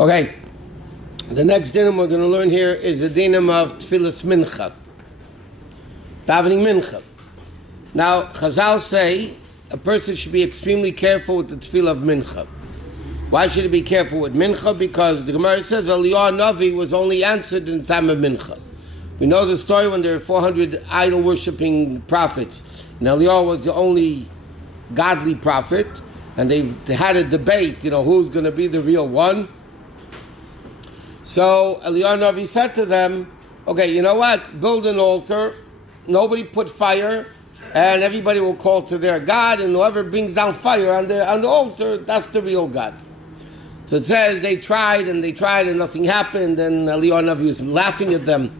Okay, the next dinim we're going to learn here is the dinim of Tfilas Mincha, davening Mincha. Now, Chazal say a person should be extremely careful with the Tfilah of Mincha. Why should he be careful with Mincha? Because the Gemara says Eliyahu Navi was only answered in the time of Mincha. We know the story when there were 400 idol-worshipping prophets, and Eliyahu was the only godly prophet, and they had a debate, who's going to be the real one. So Eliyahu Navi said to them, okay, you know what? Build an altar, nobody put fire, and everybody will call to their God, and whoever brings down fire on the altar, that's the real God. So it says they tried, and nothing happened, and Eliyahu Navi was laughing at them.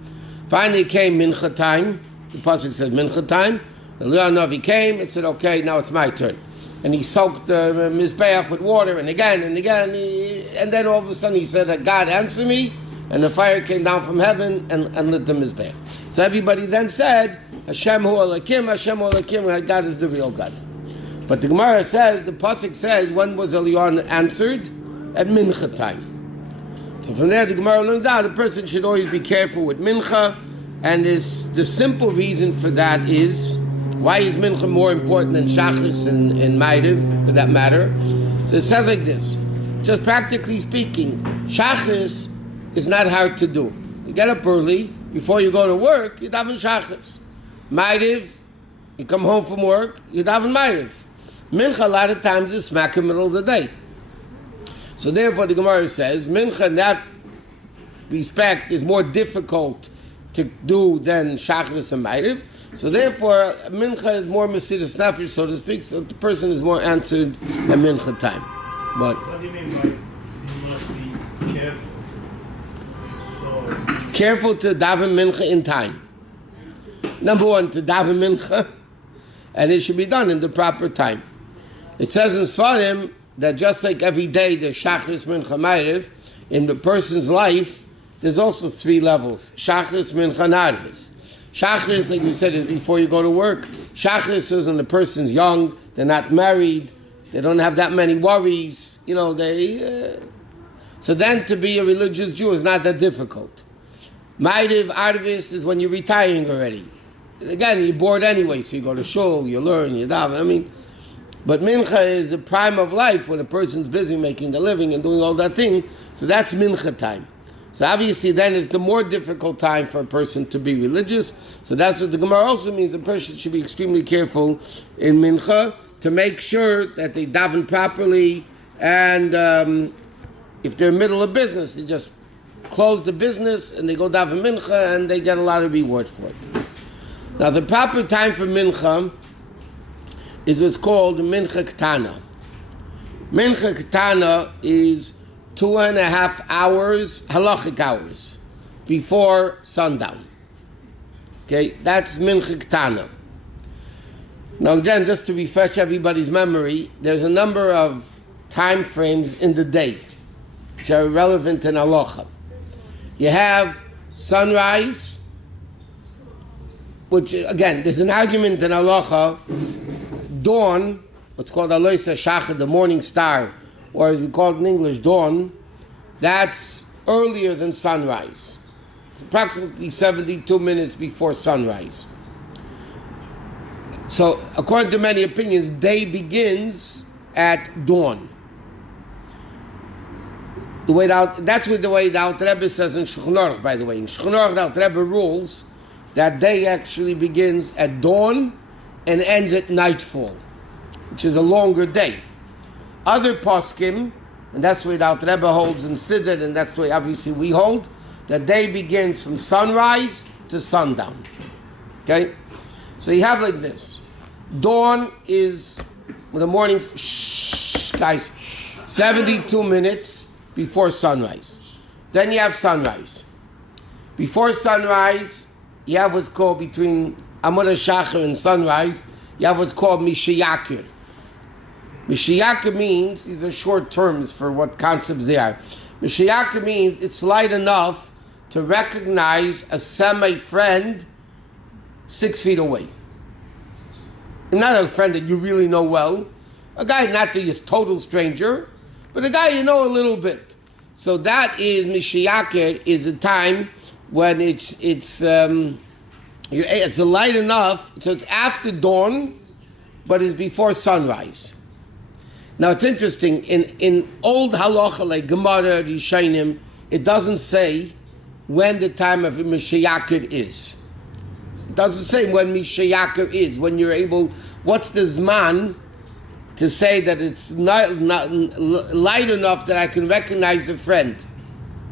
Finally came Mincha time. The pasuk says Mincha time. Eliyahu Navi came and said, okay, now it's my turn. And he soaked the Mizbeach with water, and again, and then all of a sudden he said, God answer me, and the fire came down from heaven and lit the Mizbeach. So everybody then said, Hashem hu Elokim, Hashem hu Elokim, God is the real God. But the Gemara says, the pasuk says, when was Eliyahu answered? At Mincha time. So from there the Gemara learns out, a person should always be careful with Mincha, and the simple reason for that is, why is Mincha more important than Shachris and Ma'ariv, for that matter? So it says like this, just practically speaking, Shachris is not hard to do. You get up early, before you go to work, you daven Shachris. Ma'ariv, you come home from work, you daven Ma'ariv. Mincha a lot of times is smack in the middle of the day. So therefore the Gemara says, Mincha in that respect is more difficult to do than Shachris and Ma'ariv. So therefore, Mincha is more Mesidas Nefesh, so to speak, so the person is more answered at Mincha time. But what do you mean by he must be careful? So careful to daven Mincha in time. Number one, to daven Mincha, and it should be done in the proper time. It says in Sfarim that just like every day there's Shachris, Mincha, Ma'ariv, in the person's life, there's also 3 levels, Shachris, Mincha, and Arvis. Shachris, like we said, is before you go to work. Shachris is when the person's young, they're not married, they don't have that many worries, so then to be a religious Jew is not that difficult. Ma'ariv, Arvis is when you're retiring already. And again, you're bored anyway, so you go to shul, you learn, you daven, but Mincha is the prime of life when a person's busy making a living and doing all that thing, so that's Mincha time. So obviously then it's the more difficult time for a person to be religious. So that's what the Gemara also means. A person should be extremely careful in Mincha to make sure that they daven properly, and if they're in the middle of business, they just close the business and they go daven Mincha and they get a lot of reward for it. Now the proper time for Mincha is what's called Mincha Ketana. Mincha Ketana is 2.5 hours, halachic hours, before sundown. Okay, that's Mincha Ketana. Now again, just to refresh everybody's memory, there's a number of time frames in the day which are relevant in halacha. You have sunrise, which again, there's an argument in halacha, dawn, what's called Aloisa Shachar, the morning star, or we call it in English dawn, that's earlier than sunrise. It's approximately 72 minutes before sunrise. So, according to many opinions, day begins at dawn. That's what the way the Alter Rebbe says in Shulchan Aruch, by the way. In Shulchan Aruch, the Alter Rebbe rules that day actually begins at dawn and ends at nightfall, which is a longer day. Other poskim, and that's the way the Alter Rebbe holds in Siddur, and that's the way obviously we hold, that day begins from sunrise to sundown. Okay? So you have like this. Dawn is, the morning, guys, 72 minutes before sunrise. Then you have sunrise. Before sunrise, you have what's called, between Amud HaShachar and sunrise, you have what's called Mishayakir. Mishayakir means, these are short terms for what concepts they are. Mishayakir means it's light enough to recognize a semi-friend 6 feet away. Not a friend that you really know well, a guy not that he's a total stranger, but a guy you know a little bit. So that is Mishiyakir, is the time when it's light enough, so it's after dawn, but it's before sunrise. Now it's interesting, in old halacha like Gemara, Rishonim, it doesn't say when the time of Mishiyakir is. It doesn't say when Mishiyakir is, when you're able, what's the Zman to say that it's not light enough that I can recognize a friend.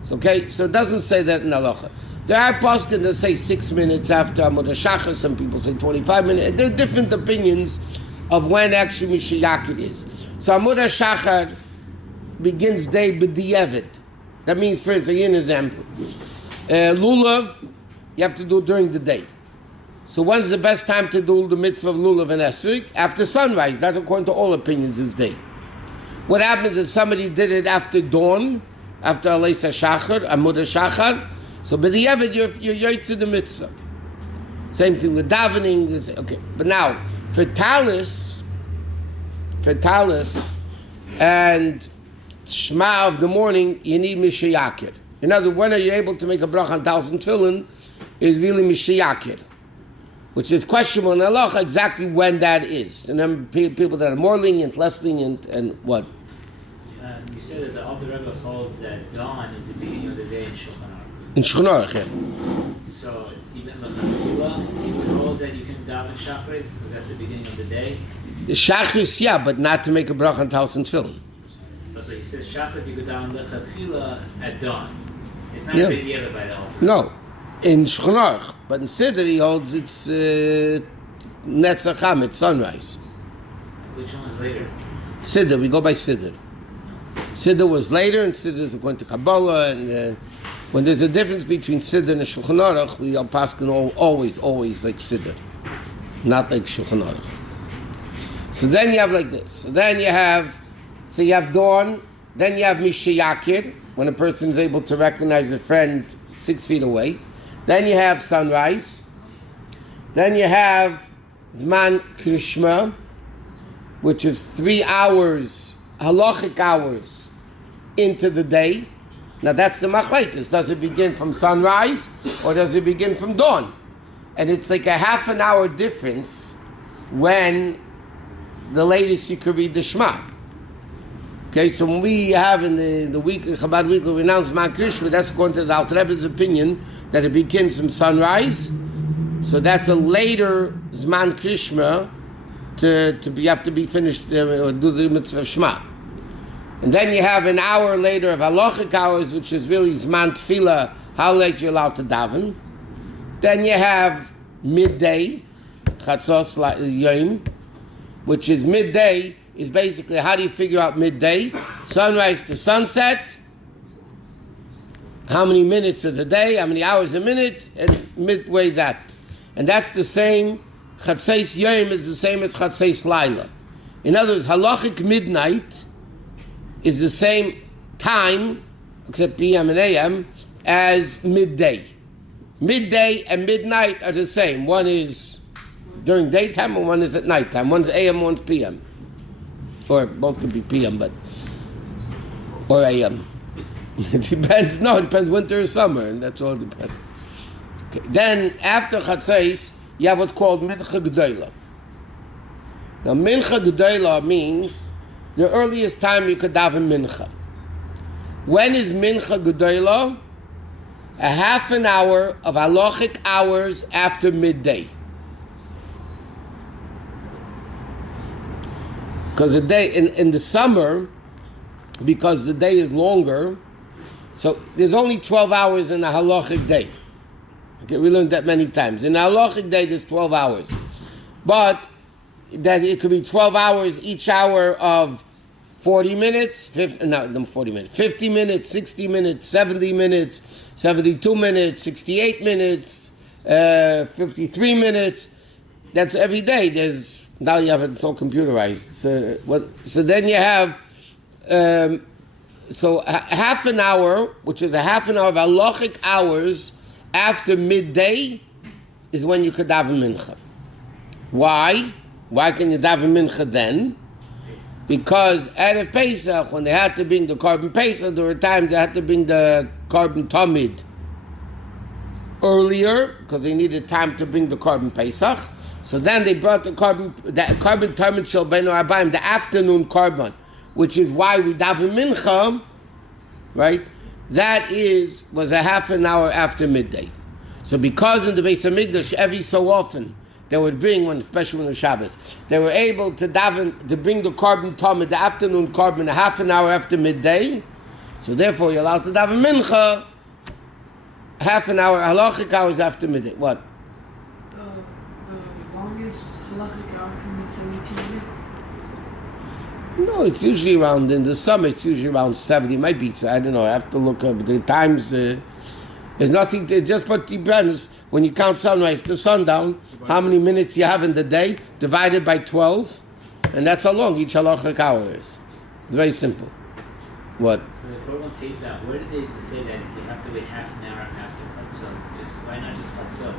So, okay, so it doesn't say that in halacha. There are poskim that say 6 minutes after Amud HaShachar, some people say 25 minutes. There are different opinions of when actually Mishiyakir is. So Amud HaShachar begins day b'di'evet. That means, for instance, an example. Lulav, you have to do during the day. So when's the best time to do the mitzvah of Lulav and Esrik? After sunrise. That's according to all opinions is day. What happens if somebody did it after dawn, after Aleis HaShachar, Amud HaShachar? So b'di'evet, you're yotzei the mitzvah. Same thing with davening. Okay, but now, for talis and Shema of the morning, you need Mishiyakir. In other words, when are you able to make a bracha on 1,000 tefillin is really Mishiyakir, which is questionable in halacha exactly when that is. And then people that are more lenient, less lenient, and what? You said that the Alter Rebbe holds that dawn is the beginning of the day in Shulchan Aruch. In Shulchan Aruch, yeah. So even L'Chatchila, you would hold that you can daven Shachris because that's the beginning of the day? The Shachris, yeah, but not to make a bracha on 1,000 tefillin. So he says Shachris you could daven L'Chatchila at dawn. It's not Yeah. really ever by the Alter. No, in Shulchan Aruch, but in Siddur he holds it's Netzach Ham, it's sunrise. Which one was later? Siddur, we go by Siddur. Siddur was later, and Siddur is according to Kabbalah, and when there's a difference between Siddur and Shulchan Aruch, we are paskin always like Siddur, not like Shulchan Aruch. So then you have like this. So you have dawn, then you have Mishiyakir, when a person is able to recognize a friend 6 feet away. Then you have sunrise. Then you have Zman Krishma, which is 3 hours, halachic hours, into the day. Now that's the machlekes. Does it begin from sunrise or does it begin from dawn? And it's like a half an hour difference when the latest you could read the Shema. Okay, so when we have in the week Chabad week we announce Zman Krishma, that's according to the Alter Rebbe's opinion that it begins from sunrise. So that's a later Zman Krishma you have to be finished or do the mitzvah of Shema. And then you have an hour later of halachic hours, which is really Zman Tefillah, how late you're allowed to daven. Then you have midday, Chatzos Yom, which is midday, is basically how do you figure out midday? Sunrise to sunset, how many minutes of the day, how many hours a minute, and midway that. And that's the same, Chatzos Yom is the same as Chatzos Laila. In other words, halachic midnight is the same time, except PM and AM, as midday. Midday and midnight are the same. One is during daytime and one is at nighttime. One's AM, one's PM. Or both could be PM, or AM. It depends. No, it depends winter or summer, and that's all it depends. Okay. Then after Chatzos, you have what's called Mincha Gedolah. Now Mincha Gedolah means the earliest time you could daven Mincha. When is Mincha Gedolah? A half an hour of halachic hours after midday. Because the day in the summer, because the day is longer, so there's only 12 hours in a halachic day. Okay, we learned that many times. In a halachic day, there's 12 hours. But that it could be 12 hours, each hour of 40 minutes, 50 minutes, 60 minutes, 70 minutes, 72 minutes, 68 minutes, 53 minutes. That's every day. Now you have it all computerized. So then you have, half an hour, which is a half an hour of halachic hours after midday is when you could daven mincha. Why? Why can you daven mincha then? because Erev Pesach, when they had to bring the Korban Pesach, there were times they had to bring the Korban Tamid earlier, because they needed time to bring the Korban Pesach. So then they brought the Korban Tamid Shel Beinu Arbaim, the afternoon Korban, which is why we daven Mincha, right? That was a half an hour after midday. So because in the Beis HaMikdash, every so often, they would bring, especially when it was Shabbos, they were able to bring the Korban Tamid, the afternoon Korban, a half an hour after midday. So therefore, you're allowed to daven Mincha half an hour, halachic hours after midday. What? The longest halachic hour can be 72 minutes. No, it's usually around, in the summer, it's usually around 70. It might be, I don't know, I have to look up the times. There's nothing, just but depends. When you count sunrise to sundown, how many minutes you have in the day, divided by 12, and that's how long each halachic hour is. It's very simple. What? For the Korban Pesach, where did they say that you have to wait half an hour after Chatzot? Why not just Chatzot?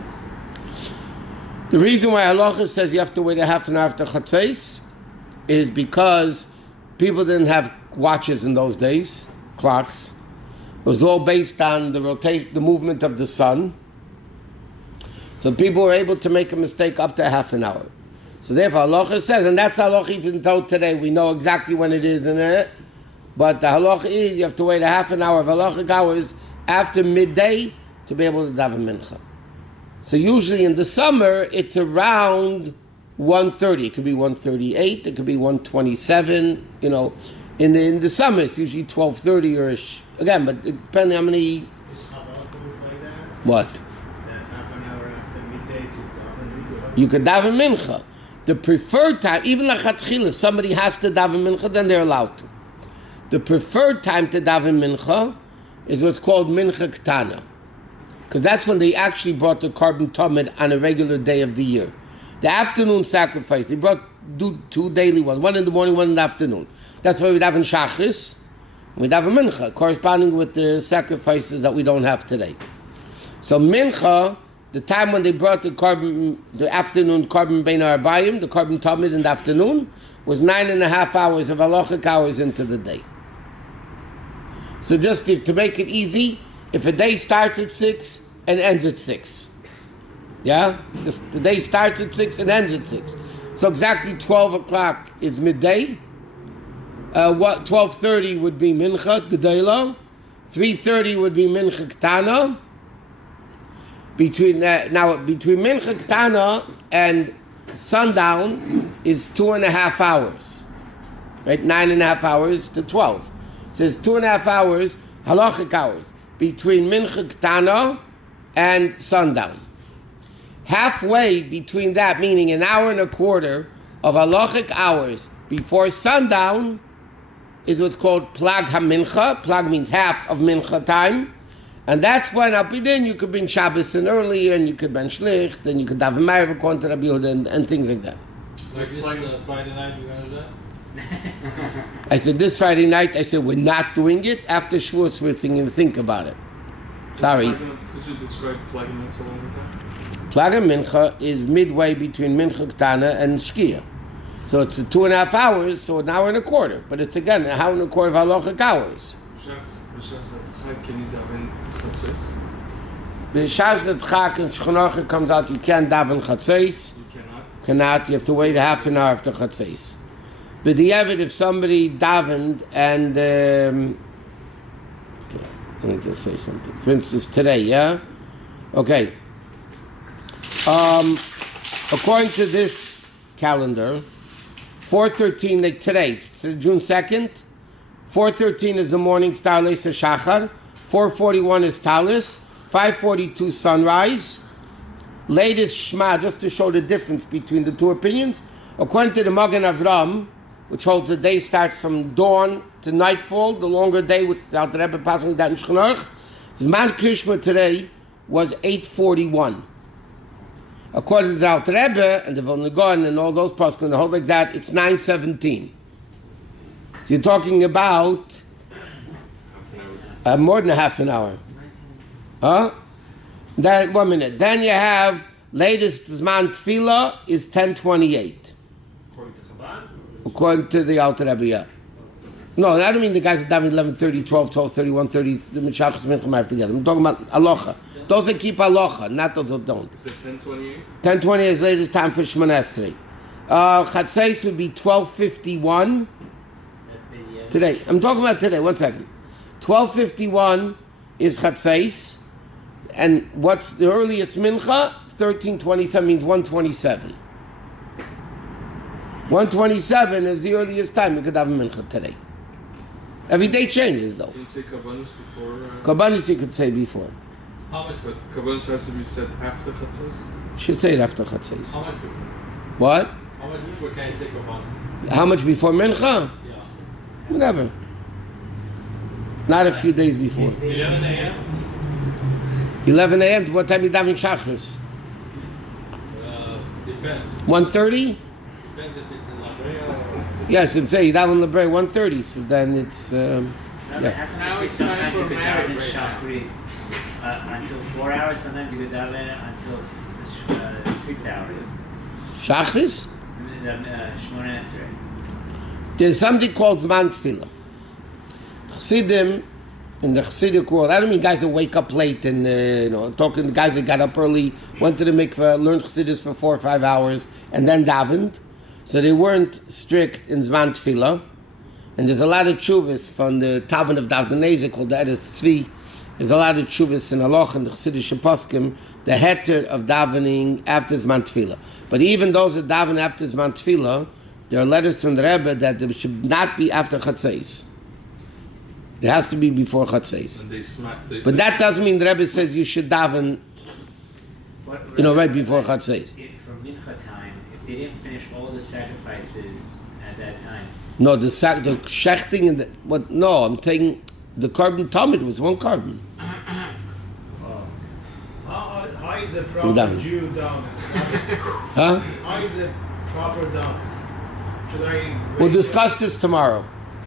The reason why Halachos says you have to wait a half an hour after Chatzos is because people didn't have watches in those days, clocks. It was all based on the movement of the sun. So people were able to make a mistake up to half an hour. So therefore Halachos says, and that's the halacha even though today we know exactly when it is, but the halacha is you have to wait a half an hour of halachic hours after midday to be able to daven mincha. So usually in the summer it's around 1:30. It could be 1:38. It could be 1:27. In the summer it's usually 12:30 or again, but depending on how many. Is Chabad like that? What? Half an hour after midday to daven. You could daven mincha. The preferred time, even lachatchila, if somebody has to daven mincha, then they're allowed to. The preferred time to daven mincha is what's called mincha ktana, because that's when they actually brought the Korban Tamid on a regular day of the year. The afternoon sacrifice, they brought two daily ones, one in the morning, one in the afternoon. That's why we daven shachris, we daven mincha, corresponding with the sacrifices that we don't have today. So mincha, the time when they brought the afternoon Korban Beinu Arbaim, the Korban Tamid in the afternoon, was 9.5 hours of halachic hours into the day. So just to make it easy, if a day starts at 6 and ends at 6, yeah? The day starts at 6 and ends at 6. So exactly 12 o'clock is midday. 12:30 would be Mincha Gedela. 3:30 would be Mincha Ktana. Between Mincha Ktana and sundown is 2.5 hours. Right? 9.5 hours to 12. It says 2.5 hours, halachic hours, between Mincha Ktana and sundown. Halfway between that, meaning an hour and a quarter of halachic hours before sundown, is what's called Plag HaMincha. Plag means half of Mincha time. And that's when up then you could bring Shabbos in early, and you could ben Shlicht, and you could have a Ma'ariv according to Rabbi Yehuda, and things like that. Next Friday night we're going to do that? I said this Friday night, I said we're not doing it. After Shavuos we're thinking to think about it. Sorry. Could you describe Plag HaMincha one more time? Plag HaMincha is midway between Mincha Ktana and Shkia. So it's 2.5 hours, so an hour and a quarter. But it's again an hour and a quarter of halachic hours. Can you daven chatzos? B'shas that Chak and Shulchan Aruch comes out, you can't daven chatzos. You cannot. Cannot. You have to wait a half an hour after chatzos. But the evid, if somebody davened and okay, let me just say something. For instance, today, yeah, okay. According to this calendar, 4:13 like today, June 2nd. 4:13 is the morning star Leisa Shachar. 4:41 is Talis. 5:42 sunrise. Latest Shema, just to show the difference between the two opinions. According to the Magen Avram, which holds the day starts from dawn to nightfall, the longer day, which the Alter Rebbe passing that in Shulchan Aruch, Zman Krishma today was 8:41. According to the Alter Rebbe and the Vilna Gaon and all those poskim that hold like that, it's 9:17. So you're talking about more than a half an hour. Huh? Then 1 minute. Then you have latest Zman Tefillah is 10:28. According to Chabad? According to the Alter Rebbe, yeah. No, I don't mean the guys that daven 11:30, 12, 12:30, 1:30, the Mishachas Mincha Ma'ariv together. I'm talking about halacha. Those that keep halacha, not those that don't. Is it 10:28? 10:20 is latest time for Shemona Esrei. Chatzais would be 12:51 today. I'm talking about today. 1 second. 12:51 is Chatzais, and what's the earliest Mincha? 13:27 means 1:27. 1:27 is the earliest time you could have a Mincha today. Every day changes though. Can you say Kabbanis before? Kabbanis you could say before. How much? But Kabbanis has to be said after Chatzos? Should say it after Chatzais. How much before? What? How much before can I say Korban? How much before Mincha? Yeah. Whatever. Not a few days before. 11 a.m.? 11 a.m. What time you davening Shachris? Depends. 1:30? Depends if it's in La Brea or... Yes, if say you daven Lebrei 1:30, so then it's How yeah. can Now I say it's time sometimes you for could marriage daven right Shachrit until 4 hours, sometimes you could daven until 6 hours. Shachris? Shmona Esrei. There's something called Zman Tefillah. Chassidim, in the Chassidic world, I don't mean guys that wake up late and, talking to guys that got up early, went to the mikveh, learned Chassidus for 4 or 5 hours, and then davened. So they weren't strict in Zman Tefillah. And there's a lot of tshuvas from the Tavon of Davnei called the Eretz Tzvi. There's a lot of tshuvas in halacha and the Chassidish poskim, the heter of davening after Zman Tefillah. But even those that daven after Zman Tefillah, there are letters from the Rebbe that it should not be after Chatzais. It has to be before Chatzais. And they smack. But that doesn't mean the Rebbe says you should daven, right before Chatzais. For Mincha time, if they didn't finish all the sacrifices at that time. No, the shechting and what? No, I'm taking the carbon Talmud was one carbon. How is a We're done. proper Jew done? Huh? How is it proper done? Should I? We'll discuss this tomorrow.